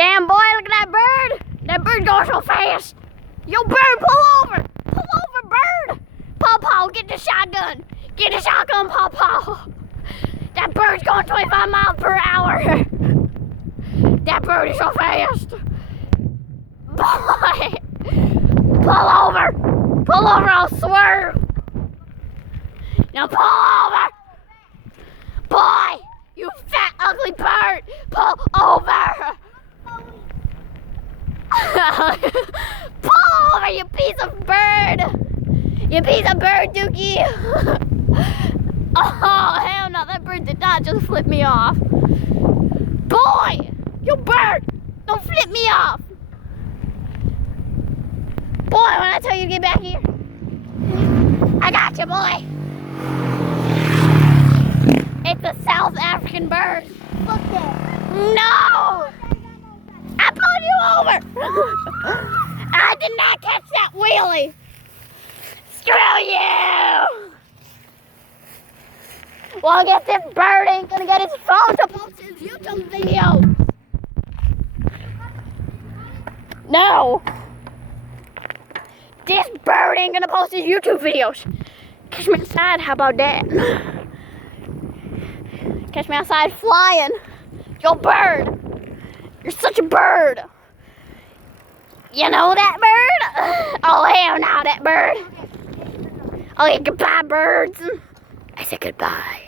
Damn boy, look at that bird. That bird going so fast. Yo, bird, pull over. Pull over, bird. Paw Paw, get the shotgun. Get the shotgun, Paw Paw. That bird's going 25 miles per hour. That bird is so fast. Boy, pull over. Pull over, I'll swerve. Now pull over. Boy, you fat, ugly bird. Pull over. Pull over, you piece of bird. You piece of bird, Dookie. Oh, hell no, that bird did not just flip me off. Boy, you bird, don't flip me off. Boy, when I tell you to get back here, I got you, boy. It's a South African bird. Look there. No! I pulled you over. I did not catch that wheelie. Screw you! Well, I guess this bird ain't gonna get his phone to post his YouTube video. No. This bird ain't gonna post his YouTube videos. Catch me outside, how about that? Catch me outside flying. Yo, bird. You're such a bird. You know that bird? Oh, hell no, that bird. Okay, goodbye, birds. I said goodbye.